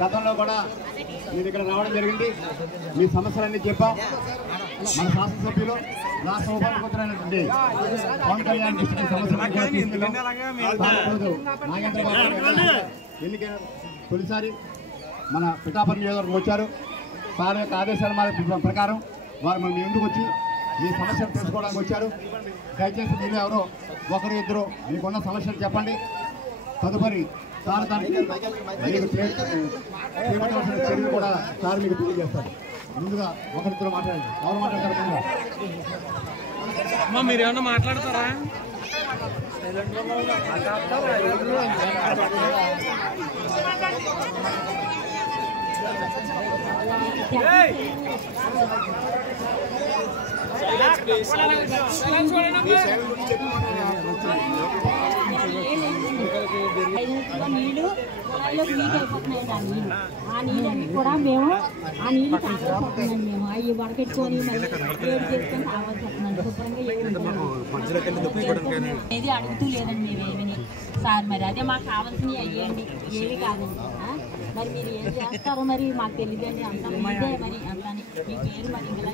గతంలో కూడా మీరు ఇక్కడ రావడం జరిగింది. మీ సమస్యలన్నీ చెప్పాం. మన శాసనసభ్యులు రాష్ట్ర ఉప ముఖ్యమంత్రి పవన్ కళ్యాణ్ ఎన్నికైన తొలిసారి మన పిఠాపురం నియోజకవర్గం వచ్చారు. సార్ యొక్క ఆదేశాల ప్రకారం వారు మనం ఎందుకు వచ్చి మీ సమస్యలు తెలుసుకోవడానికి వచ్చారు. దయచేసి మీరు ఎవరో ఒకరు ఇద్దరు మీకున్న సమస్యలు చెప్పండి. తదుపరి సార్ దానికి మీకు చేపట్టవలసిన చర్యలు కూడా సార్ మీకు తెలియజేస్తారు. ముందుగా ఒకరిద్దరు మాట్లాడండి. ఎవరు మాట్లాడతారు? మీరు ఏమన్నా మాట్లాడతారా? నీళ్ళు అయిపోతున్నాయి. ఆ నీళ్ళన్నీ కూడా మేము ఆ నీళ్ళు తాగలేకపోతున్నాం. మేము అవి వడకెట్టుకొని చేసుకొని తాగాల్సి వస్తున్నాం. శుభ్రంగా ఏది అడుగుతూ లేదండి మేమేమని. సార్ మరి అదే మాకు కావాల్సినవి అయ్యండి, ఏవి కాదండి. మరి మీరు ఏం చేస్తారో మరి మాకు తెలియదండి. అంతా ఇదే మరి అంతా మీ పేరు మరి ఇంకా